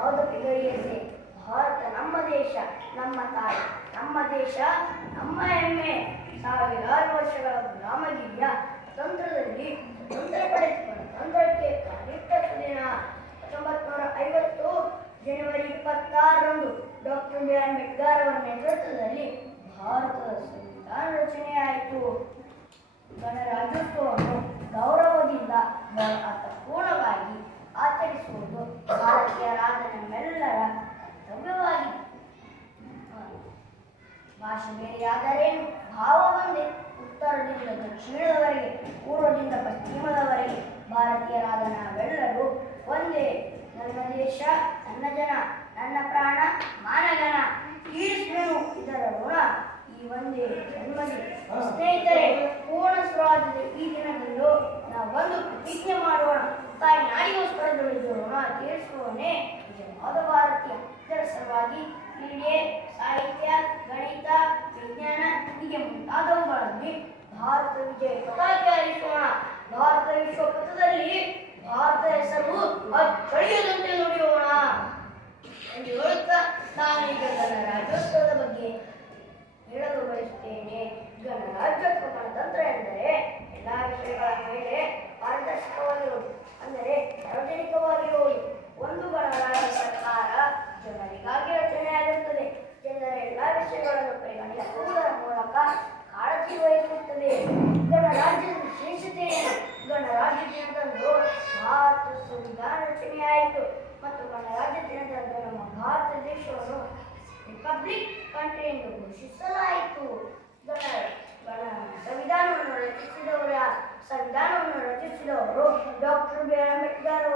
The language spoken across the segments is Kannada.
ಯಾವುದಕ್ಕೆ ಗರಿಯದೆ? ಭಾರತ ನಮ್ಮ ದೇಶ, ನಮ್ಮ ತಾಯಿ, ನಮ್ಮ ದೇಶ, ನಮ್ಮ ಹೆಮ್ಮೆ. ಸಾವಿರಾರು ವರ್ಷಗಳ ಗುಲಾಮಗಿರಿಯ ಸ್ವತಂತ್ರದಲ್ಲಿ ಸ್ವತಂತ್ರ ಪಡೆದುಕೊಂಡು ಸ್ವತಂತ್ರಕ್ಕೆ ಕಾಲಿಟ್ಟ ದಿನ 1950 ಜನವರಿ 26ರಂದು ಡಾಕ್ಟರ್ ಬಿ ಆರ್ ಅಂಬೇಡ್ಕರ್ ಅವರ ನೇತೃತ್ವದಲ್ಲಿ ಭಾರತದ ಸಂವಿಧಾನ ರಚನೆಯಾಯಿತು. ಗಣರಾಜ್ಯೋತ್ಸವವನ್ನು ಗೌರವದಿಂದ ಅರ್ಥಪೂರ್ಣವಾಗಿ ಆಚರಿಸುವುದು ಭಾರತೀಯರಾದ ನಮ್ಮೆಲ್ಲರ ಕರ್ತವ್ಯವಾಗಿದೆ. ಭಾಷೆ ಬೇರೆಯಾದರೇನು, ಭಾವ ಒಂದೇ. ಉತ್ತರದಿಂದ ದಕ್ಷಿಣದವರೆಗೆ, ಪೂರ್ವದಿಂದ ಪಶ್ಚಿಮದವರೆಗೆ ಭಾರತೀಯರಾದ ನಾವೆಲ್ಲರೂ ಒಂದೇ. ನನ್ನ ದೇಶ, ನನ್ನ ಜನ, ನನ್ನ ಪ್ರಾಣ, ಮಾನಗಣ, ತೀರಿಸುವೆನು ಇದರ ಋಣ ಈ ಒಂದೇ ಜನ್ಮದಿ. ಸ್ನೇಹಿತರೆ, ಪೂರ್ಣ ಸ್ವರಾಜ್ಯದ ಈ ದಿನದಂದು ನಾವು ಒಂದು ಪ್ರತಿಜ್ಞೆ ಮಾಡೋಣ. ತಾಯಿ ನಾಡಿಗೋಸ್ಕರ ದುಡಿದು ಋಣ ತೀರಿಸುವವನೇ ನಿಜವಾದ ಭಾರತೀಯ. ಇದರ ಸಲುವಾಗಿ ಕ್ರೀಡೆ, ಸಾಹಿತ್ಯ, ಗಣಿತ, ವಿಜ್ಞಾನ ಹೀಗೆ ಮುಂತಾದವುಗಳಲ್ಲಿ ಭಾರತ ವಿಜಯ ಪತಾಕೆ ಹಾರಿಸೋಣ. ಭಾರತ ವಿಶ್ವ ಪಥದಲ್ಲಿ ಭಾರತ ಹೆಸರು ಅಚ್ಚಳಿಯದಂತೆ ನುಡಿಯೋಣ ಎಂದು ಹೇಳುತ್ತಾ ನಾನು ಈಗ ಗಣರಾಜ್ಯೋತ್ಸವದ ಬಗ್ಗೆ ಹೇಳಲು ಬಯಸುತ್ತೇನೆ. ಗಣರಾಜ್ಯೋತ್ಸವ ಗಣತಂತ್ರ ಎಂದರೆ ಎಲ್ಲ ವಿಷಯಗಳ ಮೇಲೆ ಪಾರದರ್ಶಕವಾಗಿರುವುದು, ಅಂದರೆ ಸಾರ್ವಜನಿಕವಾಗಿರುವುದು. ಒಂದು ಗಣರಾಜ್ಯ ಸರ್ಕಾರ ಜನರಿಗಾಗಿ ರಚನೆಯಾಗಿರುತ್ತದೆ. ಜನರ ಎಲ್ಲ ವಿಷಯಗಳನ್ನು ಪರಿಗಣಿಸುವುದರ ಮೂಲಕ ಕಾಳಜಿ ವಹಿಸುತ್ತದೆ. ಗಣರಾಜ್ಯದ ವಿಶೇಷತೆ ಏನು? ಗಣರಾಜ್ಯ ದಿನದಂದು ಭಾರತ ಸಂವಿಧಾನ ರಚನೆಯಾಯಿತು ಮತ್ತು ಗಣರಾಜ್ಯ ದಿನದಂದು ನಮ್ಮ ಭಾರತ ದೇಶವನ್ನು ರಿಪಬ್ಲಿಕ್ ಕಂಟ್ರಿ ಎಂದು ಘೋಷಿಸಲಾಯಿತು. ಸಂವಿಧಾನವನ್ನು ರಚಿಸಿದವರು ಡಾಕ್ಟರ್ ಬಿ ಆರ್ ಅಂಬೇಡ್ಕರ್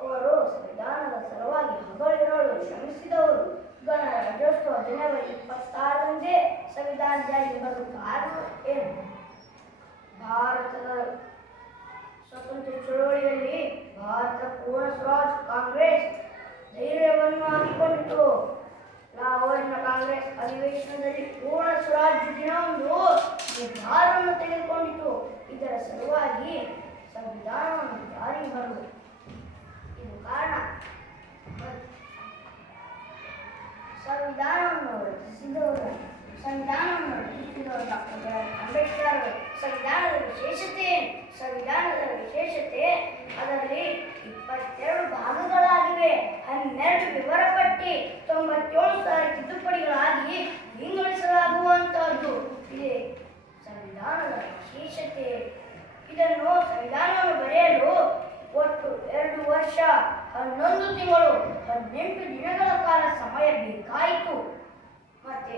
ಅವರು ಸಂವಿಧಾನದ ಸಲುವಾಗಿ ಹಗಲಿರುಳು ಶ್ರಮಿಸಿದವರು. ಗಣರಾಜ್ಯೋತ್ಸವ ಜನವರಿ 26ರಂದೇ ಸಂವಿಧಾನ ಜಾರಿಗೆ ಬರುವ ಕಾರಣ ಏನು? ಭಾರತದ ಸ್ವತಂತ್ರ ಚಳವಳಿಯಲ್ಲಿ ಭಾರತ ಪೂರ್ಣ ಸ್ವರಾಜ್ ಕಾಂಗ್ರೆಸ್ ಧೈರ್ಯವನ್ನು ಹಾಕಿಕೊಂಡಿತು. ಲಾಹೋರಿನ ಕಾಂಗ್ರೆಸ್ ಅಧಿವೇಶನದಲ್ಲಿ ಪೂರ್ಣ ಸ್ವರಾಜ್ಯ ದಿನವೊಂದು ನಿರ್ಧಾರವನ್ನು ತೆಗೆದುಕೊಂಡಿತು. ಇದರ ಸಲುವಾಗಿ ಸಂವಿಧಾನವನ್ನು ಜಾರಿಗೆ ಬರಲು ಇದು ಕಾರಣ. ಸಂವಿಧಾನವನ್ನು ರಚಿಸಿದವರು ಡಾಕ್ಟರ್ ಬಿ ಆರ್ ಅಂಬೇಡ್ಕರ್ ಅವರು. ಸಂವಿಧಾನದ ವಿಶೇಷತೆ ಅದರಲ್ಲಿ 22 ಭಾಗಗಳಾಗಿವೆ. 12 ವಿವರ ಪಟ್ಟಿ, 97,000 ತಿದ್ದುಪಡಿಗಳಾಗಿ ವಿಂಗಡಿಸಲಾಗುವಂತಹದ್ದು ಇದೆ ಸಂವಿಧಾನದ ವಿಶೇಷತೆ. ಸಂವಿಧಾನವನ್ನು ಬರೆಯಲು ಒಟ್ಟು 2 ವರ್ಷ 11 ತಿಂಗಳು 18 ದಿನಗಳ ಕಾಲ ಸಮಯ ಬೇಕಾಯಿತು. ಮತ್ತೆ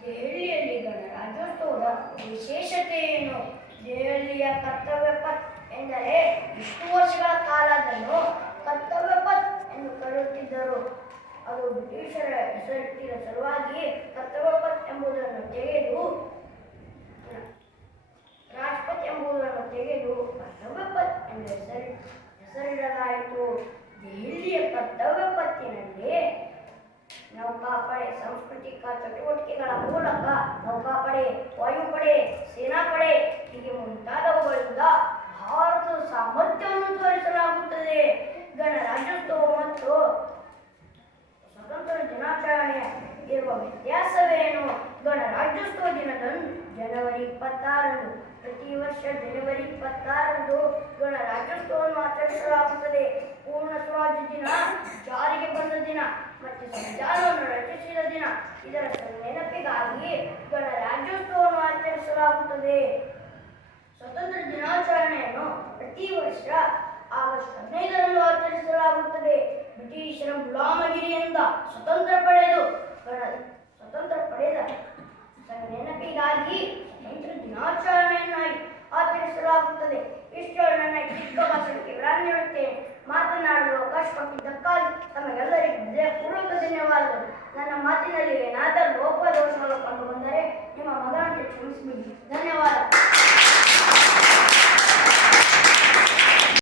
ದೆಹಲಿಯಲ್ಲಿ ಗಣರಾಜ್ಯೋತ್ಸವದ ವಿಶೇಷತೆ ಏನು? ದೆಹಲಿಯ ಕರ್ತವ್ಯ ಪಥ್ ಎಂದರೆ ಇಷ್ಟು ವರ್ಷಗಳ ಕಾಲ ಅದನ್ನು ಕರ್ತವ್ಯ ಪಥ್ ಎಂದು ಕರೆಯುತ್ತಿದ್ದರು. ಅದು ಬ್ರಿಟಿಷರ ಹೆಸರಿಟ್ಟಿದ ಸಲುವಾಗಿ ಕರ್ತವ್ಯ ಪಥ್ ಎಂಬುದನ್ನು ತೆಗೆದು ರಾಜ್ಪಥ್ ಎಂಬುದನ್ನು ತೆಗೆದು ಕರ್ತವ್ಯ ಪಥ್ ಎಂದು ಹೆಸರಿಡಲಾಯಿತು. ದೆಹಲಿಯ ಕರ್ತವ್ಯ ಪಥಿನಲ್ಲಿ ನೌಕಾಪಡೆ ಸಾಂಸ್ಕೃತಿಕ ಚಟುವಟಿಕೆಗಳ ಮೂಲಕ ನೌಕಾಪಡೆ, ವಾಯುಪಡೆ, ಸೇನಾಪಡೆ ಹೀಗೆ ಮುಂತಾದವುಗಳಿಂದ ಭಾರತದ ಸಾಮರ್ಥ್ಯವನ್ನು ತೋರಿಸಲಾಗುತ್ತದೆ. ಗಣರಾಜ್ಯೋತ್ಸವ ಮತ್ತು ಸ್ವತಂತ್ರ ದಿನಾಚರಣೆ ಇರುವ ವ್ಯತ್ಯಾಸವೇನು? ಗಣರಾಜ್ಯೋತ್ಸವ ದಿನದಂದು ಜನವರಿ 26ರಂದು ಪ್ರತಿ ವರ್ಷ ಜನವರಿ 26ರಂದು ಗಣರಾಜ್ಯೋತ್ಸವವನ್ನು ಆಚರಿಸಲಾಗುತ್ತದೆ. ಪೂರ್ಣ ಸ್ವರಾಜ್ಯ ದಿನ ಜಾರಿಗೆ ಬಂದ ದಿನ ಮತ್ತು ಸಂವಿಧಾನವನ್ನು ರಚಿಸಿದ ದಿನ. ಇದರ ನೆನಪಿಗಾಗಿ ಗಣರಾಜ್ಯೋತ್ಸವವನ್ನು ಆಚರಿಸಲಾಗುತ್ತದೆ. ಸ್ವತಂತ್ರ ದಿನಾಚರಣೆಯನ್ನು ಪ್ರತಿ ವರ್ಷ ಆಗಸ್ಟ್ 15ರಂದು ಆಚರಿಸಲಾಗುತ್ತದೆ. ಬ್ರಿಟಿಷರ ಗುಲಾಮಗಿರಿಯಿಂದ ಸ್ವತಂತ್ರ ಪಡೆದ ನೆನಪಿಗಾಗಿ ಸ್ವತಂತ್ರ ದಿನಾಚರಣೆಯನ್ನು ಆಚರಿಸಲಾಗುತ್ತದೆ. ಇಷ್ಟು ನನ್ನ ಚಿಕ್ಕ ಭಾಷಣಕ್ಕೆ ವಿರಾಮ ನೀಡುತ್ತೇನೆ. ಮಾತನಾಡಲು ಅವಕಾಶ ಕೊಟ್ಟಿದ್ದಕ್ಕಾಗಿ ತಮಗೆಲ್ಲರಿಗೂ ಹೃದಯಪೂರ್ವಕ ಧನ್ಯವಾದಗಳು. ನನ್ನ ಮಾತಿನಲ್ಲಿ ಏನಾದರೂ ಲೋಪದೋಷಗಳು ಕಂಡು ಬಂದರೆ